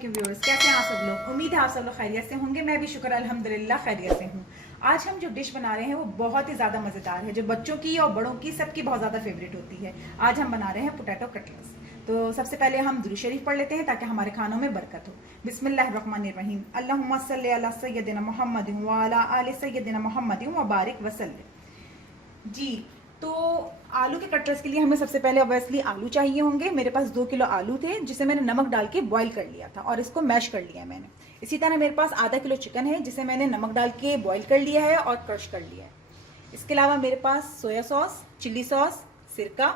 वालेकुम व्यूअर्स, कैसे हैं आप सब लोग। उम्मीद है आप सब लोग खैरियत से होंगे। मैं भी शुक्र अल्हम्दुलिल्लाह खैरियत से हूँ। आज हम जो डिश बना रहे हैं वो बहुत ही ज़्यादा मज़ेदार है, जो बच्चों की और बड़ों की सबकी बहुत ज़्यादा फेवरेट होती है। आज हम बना रहे हैं पोटैटो कटलेट्स। तो सबसे पहले हम दुरूद शरीफ पढ़ लेते हैं ताकि हमारे खानों में बरकत हो। बिस्मिल्लाहिर्रहमानिर्रहीम। अल्लाहुम्मा सल्ली अला सय्यदिना मुहम्मदिन व अला आलि सय्यदिना मुहम्मदिन व बारिक वसल्लिम। जी, तो आलू के कटलेट्स के लिए हमें सबसे पहले ऑब्वियसली आलू चाहिए होंगे। मेरे पास 2 किलो आलू थे जिसे मैंने नमक डाल के बॉईल कर लिया था और इसको मैश कर लिया है मैंने। इसी तरह मेरे पास आधा किलो चिकन है जिसे मैंने नमक डाल के बॉईल कर लिया है और क्रश कर लिया है। इसके अलावा मेरे पास सोया सॉस, चिली सॉस, सिरका।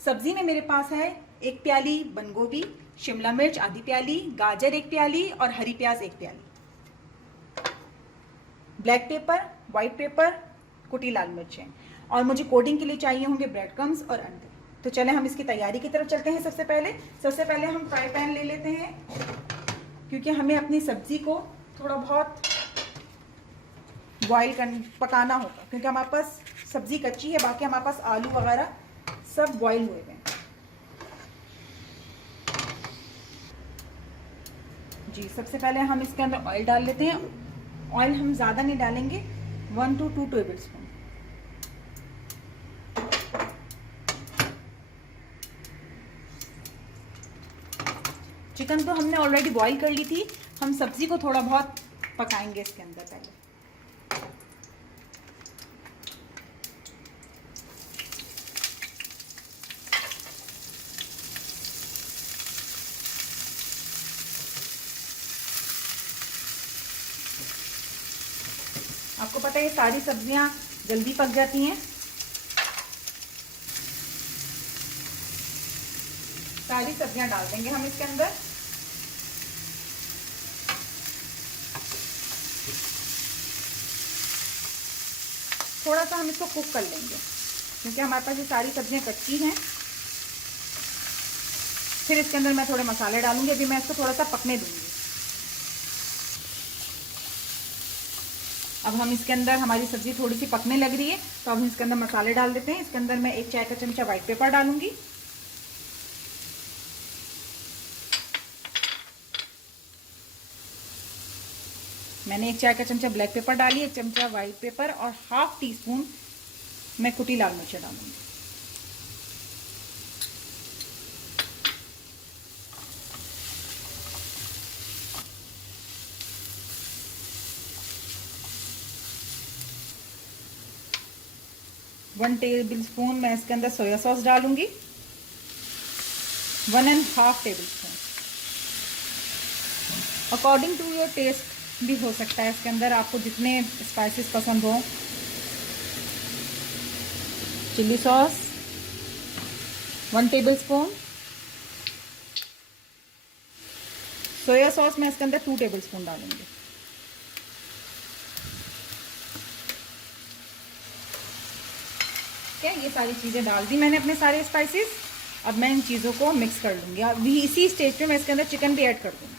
सब्जी में मेरे पास है 1 प्याली बंद गोभी, शिमला मिर्च आधी प्याली, गाजर 1 प्याली और हरी प्याज 1 प्याली, ब्लैक पेपर, व्हाइट पेपर, कुटी लाल मिर्चें, और मुझे कोटिंग के लिए चाहिए होंगे ब्रेड क्रम्स और अंडे। तो चले हम इसकी तैयारी की तरफ चलते हैं। सबसे पहले हम फ्राई पैन ले लेते हैं क्योंकि हमें अपनी सब्जी को थोड़ा बहुत पकाना होगा, क्योंकि हमारे पास सब्जी कच्ची है, बाकी हमारे पास आलू वगैरह सब बॉईल हुए हैं। जी, सबसे पहले हम इसके अंदर ऑयल डाल लेते हैं। ऑयल हम ज़्यादा नहीं डालेंगे, 1 to 2 टेबल स्पून। चिकन तो हमने ऑलरेडी बॉईल कर ली थी, हम सब्जी को थोड़ा बहुत पकाएंगे इसके अंदर पहले। आपको पता है ये सारी सब्जियां जल्दी पक जाती हैं। सारी सब्जियां डाल देंगे हम इसके अंदर। थोड़ा सा हम इसको कुक कर लेंगे क्योंकि हमारे पास ये सारी सब्जियां कच्ची हैं। फिर इसके अंदर मैं थोड़े मसाले डालूंगी। अभी मैं इसको थोड़ा सा पकने दूंगी। अब हम इसके अंदर, हमारी सब्जी थोड़ी सी पकने लग रही है तो अब हम इसके अंदर मसाले डाल देते हैं। इसके अंदर मैं 1 चाय का चमचा व्हाइट पेपर डालूंगी, मैंने 1 चाय का चमचा ब्लैक पेपर डाली, 1 चमचा व्हाइट पेपर और ½ टीस्पून मैं कुटी लाल मिर्च डालूंगी। वन टेबल स्पून मैं इसके अंदर सोया सॉस डालूंगी, 1½ tablespoon. According to your taste भी हो सकता है, इसके अंदर आपको जितने स्पाइसेस पसंद हो। Chilli sauce 1 tablespoon, soya sauce मैं इसके अंदर 2 टेबल स्पून डालूंगी। क्या ये सारी चीज़ें डाल दी मैंने अपने सारे स्पाइसेस। अब मैं इन चीज़ों को मिक्स कर लूँगी। अभी इसी स्टेज पे मैं इसके अंदर चिकन भी ऐड कर दूँगी।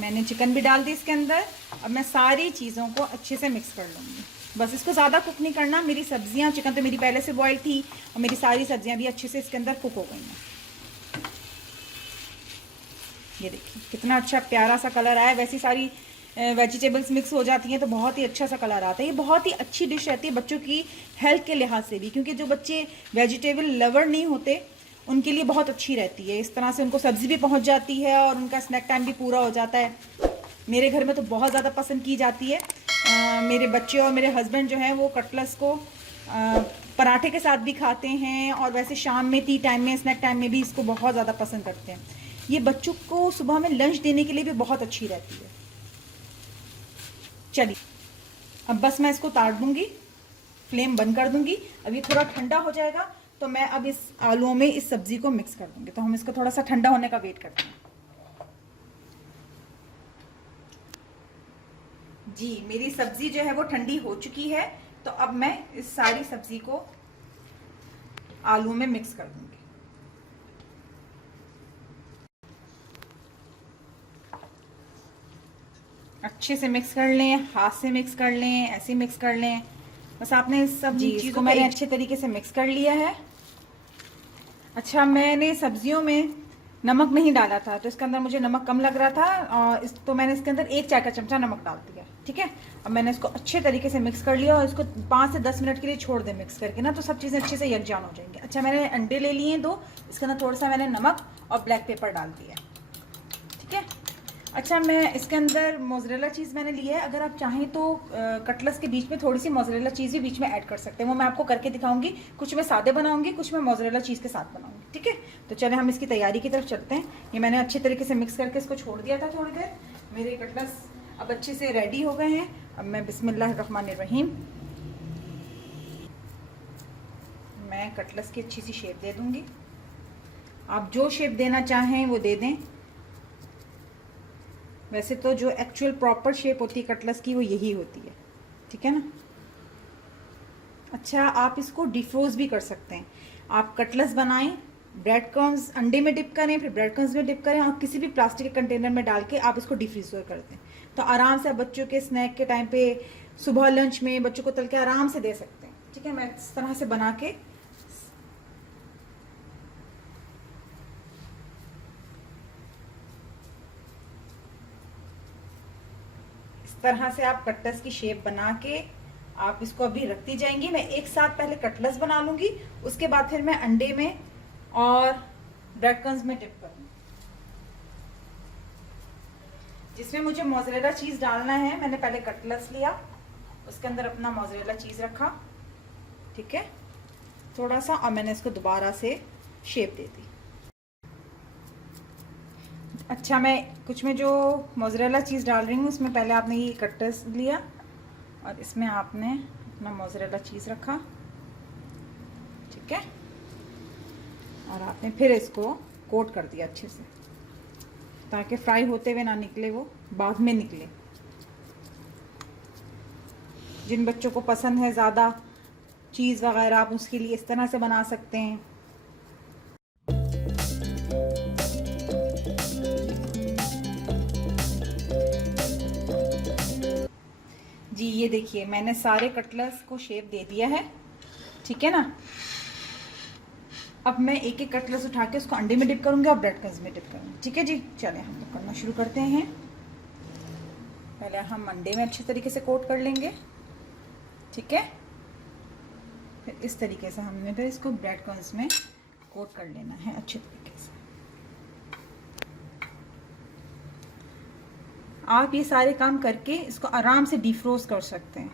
मैंने चिकन भी डाल दी इसके अंदर। अब मैं सारी चीज़ों को अच्छे से मिक्स कर लूँगी। बस इसको ज़्यादा कुक नहीं करना। मेरी सब्जियां, चिकन तो मेरी पहले से बॉईल थी और मेरी सारी सब्जियां भी अच्छे से इसके अंदर कुक हो गई हैं। ये देखिए कितना अच्छा प्यारा सा कलर आया। वैसी सारी वेजिटेबल्स मिक्स हो जाती हैं तो बहुत ही अच्छा सा कलर आता है। ये बहुत ही अच्छी डिश रहती है बच्चों की हेल्थ के लिहाज से भी, क्योंकि जो बच्चे वेजिटेबल लवर नहीं होते उनके लिए बहुत अच्छी रहती है। इस तरह से उनको सब्जी भी पहुंच जाती है और उनका स्नैक टाइम भी पूरा हो जाता है। मेरे घर में तो बहुत ज़्यादा पसंद की जाती है। मेरे बच्चे और मेरे हस्बैंड जो हैं वो कटलेट्स को पराठे के साथ भी खाते हैं और वैसे शाम में, टी टाइम में, स्नैक टाइम में भी इसको बहुत ज़्यादा पसंद करते हैं। ये बच्चों को सुबह में लंच देने के लिए भी बहुत अच्छी रहती है। चलिए अब बस मैं इसको तार दूंगी, फ्लेम बंद कर दूंगी। अब ये थोड़ा ठंडा हो जाएगा तो मैं अब इस आलूओं में इस सब्जी को मिक्स कर दूंगी। तो हम इसको थोड़ा सा ठंडा होने का वेट करते हैं। जी, मेरी सब्जी जो है वो ठंडी हो चुकी है। तो अब मैं इस सारी सब्जी को आलू में मिक्स कर दूंगी। अच्छे से मिक्स कर लें, हाथ से मिक्स कर लें, ऐसे मिक्स कर लें। बस आपने सब चीज़ों को मैंने अच्छे तरीके से मिक्स कर लिया है। अच्छा, मैंने सब्जियों में नमक नहीं डाला था तो इसके अंदर मुझे नमक कम लग रहा था, और तो मैंने इसके अंदर 1 चाय का चमचा नमक डाल दिया। ठीक है, अब मैंने इसको अच्छे तरीके से मिक्स कर लिया और इसको 5 से 10 मिनट के लिए छोड़ दें मिक्स करके ना, तो सब चीज़ें अच्छे से यकजान हो जाएंगी। अच्छा, मैंने अंडे ले लिए 2, इसके अंदर थोड़ा सा मैंने नमक और ब्लैक पेपर डाल दिया। ठीक है, अच्छा, मैं इसके अंदर मोज़रेला चीज़ मैंने लिया है। अगर आप चाहें तो कटलेट्स के बीच में थोड़ी सी मोज़रेला चीज़ भी बीच में ऐड कर सकते हैं, वो मैं आपको करके दिखाऊंगी। कुछ मैं सादे बनाऊंगी, कुछ मैं मोज़रेला चीज़ के साथ बनाऊंगी। ठीक है, तो चले हम इसकी तैयारी की तरफ चलते हैं। ये मैंने अच्छे तरीके से मिक्स करके इसको छोड़ दिया था थोड़ी देर। मेरे कटलेट्स अब अच्छे से रेडी हो गए हैं। अब मैं बिस्मिल्लाहिर्रहमानिर्रहीम मैं कटलेट्स की अच्छी सी शेप दे दूंगी। आप जो शेप देना चाहें वो दे दें। वैसे तो जो एक्चुअल प्रॉपर शेप होती है कटलेट्स की वो यही होती है। ठीक है ना। अच्छा, आप इसको डिफ्रोज भी कर सकते हैं। आप कटलेट्स बनाएं, ब्रेड क्रम्स अंडे में डिप करें, फिर ब्रेड क्रम्स में डिप करें, और किसी भी प्लास्टिक के कंटेनर में डाल के आप इसको डिफ्रीजर कर दें, तो आराम से आप बच्चों के स्नैक के टाइम पे सुबह लंच में बच्चों को तल के आराम से दे सकते हैं। ठीक है, मैं इस तरह से बना के तरह से आप कटलेट्स की शेप बना के आप इसको अभी रखती जाएंगी। मैं एक साथ पहले कटलेट्स बना लूंगी, उसके बाद फिर मैं अंडे में और ब्रेड क्रम्स में डिप करूंगी। जिसमें मुझे मोज़रेला चीज डालना है, मैंने पहले कटलेट्स लिया, उसके अंदर अपना मोज़रेला चीज रखा। ठीक है, थोड़ा सा, और मैंने इसको दोबारा से शेप दे दी। अच्छा, मैं कुछ में जो मोज़रेला चीज़ डाल रही हूँ उसमें पहले आपने ये कटलेट्स लिया और इसमें आपने अपना मोज़रेला चीज़ रखा। ठीक है, और आपने फिर इसको कोट कर दिया अच्छे से, ताकि फ्राई होते हुए ना निकले, वो बाद में निकले। जिन बच्चों को पसंद है ज़्यादा चीज़ वगैरह, आप उसके लिए इस तरह से बना सकते हैं। जी, ये देखिए मैंने सारे कटलेट्स को शेप दे दिया है। ठीक है ना। अब मैं एक एक कटलेट्स उठा के उसको अंडे में डिप करूंगी और ब्रेड क्रम्स में डिप करूंगी। ठीक है जी, चले हम लोग करना शुरू करते हैं। पहले हम अंडे में अच्छे तरीके से कोट कर लेंगे। ठीक है, फिर इस तरीके से हमने फिर इसको ब्रेड क्रम्स में कोट कर लेना है अच्छे तरीके से। आप ये सारे काम करके इसको आराम से डिफ्रोज कर सकते हैं।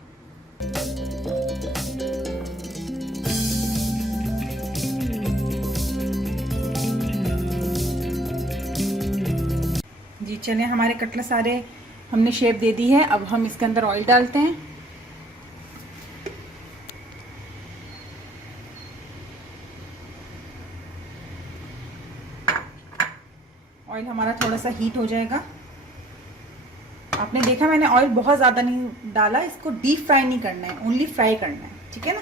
जी चलिए, हमारे कटलेट सारे हमने शेप दे दी है। अब हम इसके अंदर ऑयल डालते हैं। ऑयल हमारा थोड़ा सा हीट हो जाएगा। आपने देखा मैंने ऑयल बहुत ज़्यादा नहीं डाला, इसको डीप फ्राई नहीं करना है, ओनली फ्राई करना है। ठीक है ना।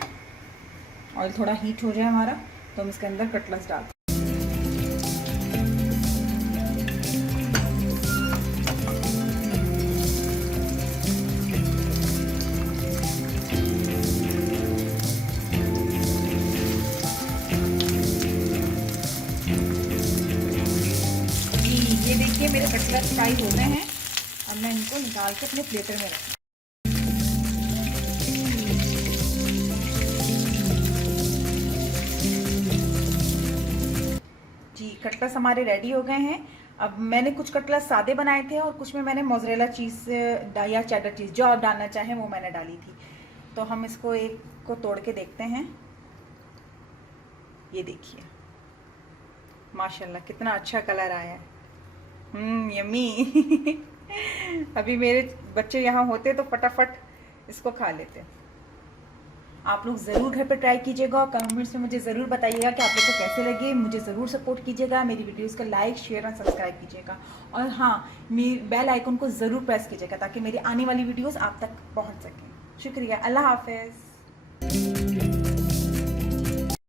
ऑयल थोड़ा हीट हो जाए हमारा तो हम इसके अंदर कटलेट्स डालते हैं। ये देखिए मेरे कटलेट्स फ्राई हो गए हैं। अब मैं इनको निकाल के अपने प्लेटर में रखूँ। जी, कटलेट्स हमारे रेडी हो गए हैं। अब मैंने कुछ कटलेट्स सादे बनाए थे और कुछ में मैंने मोज़रेला चीज़ या चेडर चीज़ जो आप डालना चाहें वो मैंने डाली थी। तो हम इसको एक को तोड़ के देखते हैं। ये देखिए माशाल्लाह कितना अच्छा कलर आया है। यम्मी। अभी मेरे बच्चे यहाँ होते तो फटाफट इसको खा लेते। आप लोग ज़रूर घर पर ट्राई कीजिएगा और कमेंट्स में मुझे ज़रूर बताइएगा कि आप लोग को कैसे लगे। मुझे ज़रूर सपोर्ट कीजिएगा, मेरी वीडियोस को लाइक शेयर और सब्सक्राइब कीजिएगा, और हाँ, मेरी बेल आइकन को ज़रूर प्रेस कीजिएगा ताकि मेरी आने वाली वीडियोस आप तक पहुँच सकें। शुक्रिया, अल्लाह हाफ़िज़।